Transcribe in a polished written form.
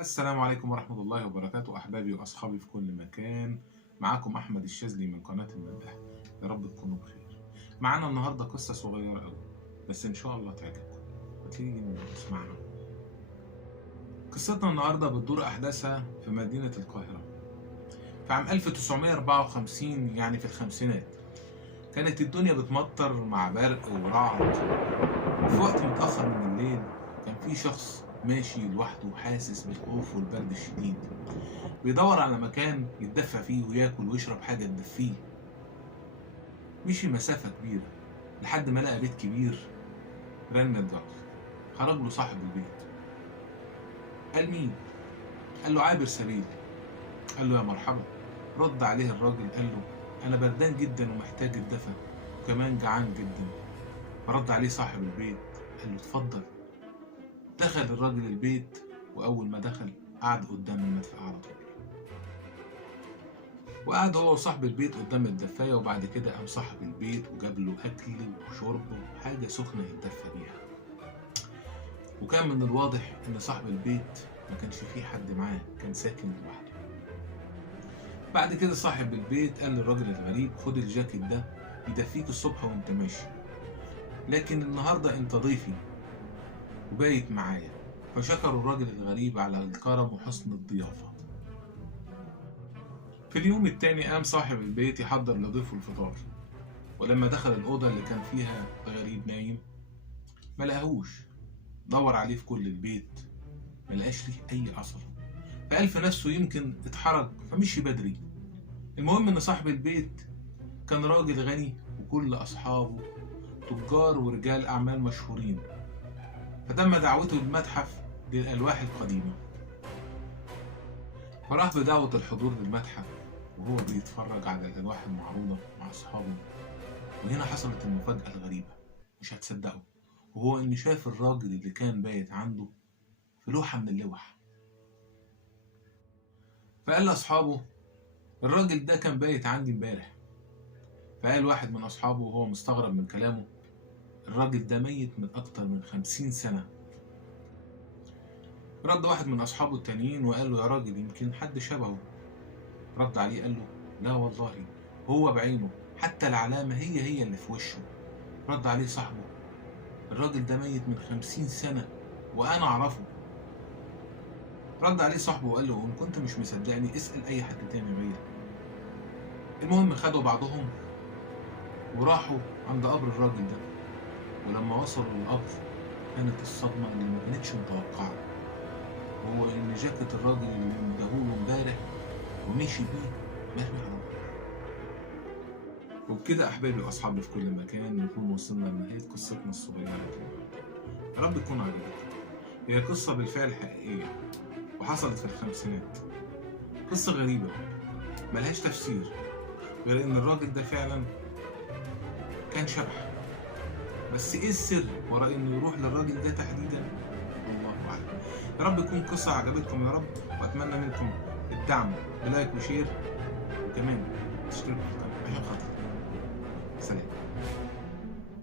السلام عليكم ورحمة الله وبركاته، أحبابي وأصحابي في كل مكان. معاكم أحمد الشاذلي من قناة المداح. يا رب تكونوا بخير. معانا النهاردة قصة صغيرة أوي بس إن شاء الله تعجبكم وتيجي نسمعها. قصتنا النهاردة بتدور أحداثها في مدينة القاهرة في عام 1954، يعني في الخمسينات. كانت الدنيا بتمطر مع برق ورعد، وفي وقت متأخر من الليل كان في شخص ماشي لوحده حاسس بالخوف والبرد الشديد، بيدور على مكان يتدفى فيه وياكل ويشرب حاجة تدفيه. مشي مسافة كبيرة لحد ما لقى بيت كبير. رن الجرس، خرج له صاحب البيت. قال مين؟ قال له عابر سبيل. قال له يا مرحبا. رد عليه الراجل قال له أنا بردان جدا ومحتاج الدفى وكمان جعان جدا. فرد عليه صاحب البيت قال له اتفضل. دخل الراجل البيت، وأول ما دخل قعد قدام المدفأة على طول، وقعد هو وصاحب البيت قدام الدفاية. وبعد كده قام صاحب البيت وجاب له أكل وشرب وحاجة سخنة يتدفى بيها. وكان من الواضح إن صاحب البيت ما كانش فيه حد معاه، كان ساكن لوحده. بعد كده صاحب البيت قال للراجل الغريب خد الجاكيت ده يدفيك الصبح وانت ماشي، لكن النهاردة انت ضيفي وبايت معايا. فشكر الراجل الغريب على الكرم وحسن الضيافة. في اليوم التاني قام صاحب البيت يحضر لضيفه الفطار، ولما دخل الأوضة اللي كان فيها الغريب نايم ما لقاهوش. دور عليه في كل البيت ما لقاش ليه أي أثر، فقال في نفسه يمكن اتحرك فمشي بدري. المهم إن صاحب البيت كان راجل غني وكل أصحابه تجار ورجال أعمال مشهورين، فتم دعوته للمتحف للألواح القديمة. فراح بدعوة الحضور للمتحف وهو بيتفرج على الألواح المعروضة مع أصحابه. وهنا حصلت المفاجأة الغريبة مش هتصدقوا، وهو إن شاف الراجل اللي كان بايت عنده في لوحة من اللوح. فقال لأصحابه الراجل ده كان بايت عندي امبارح. فقال واحد من أصحابه وهو مستغرب من كلامه الراجل ده ميت من أكتر من 50 سنة. رد واحد من أصحابه التانيين وقال له يا راجل يمكن حد شبهه. رد عليه قال له لا والله هو بعينه، حتى العلامة هي اللي في وشه. رد عليه صاحبه الراجل ده ميت من 50 سنة وأنا أعرفه. رد عليه صاحبه وقال له إن كنت مش مصدقني اسأل أي حد تاني غيري. المهم خدوا بعضهم وراحوا عند قبر الراجل ده، ولما وصلوا للقبر كانت الصدمة اللي ما كانتش متوقعة، وهو إن جاكيت الراجل اللي اداهوله امبارح ومشي بيه مرمي على الأرض. وبكده أحبابي وأصحابي في كل مكان نكون وصلنا لنهاية قصتنا الصغيرة دي. يا رب تكون عجبتكم. هي قصة بالفعل حقيقية وحصلت في الخمسينات. قصة غريبة ملهاش تفسير غير إن الراجل ده فعلا كان شبح، بس إيه السر ورا إنه يروح للراجل ده تحديدا؟ الله أعلم. يا رب تكون قصة عجبتكم يا رب، وأتمنى منكم الدعم بلايك وشير، وكمان تشتركوا في القناة عشان خاطر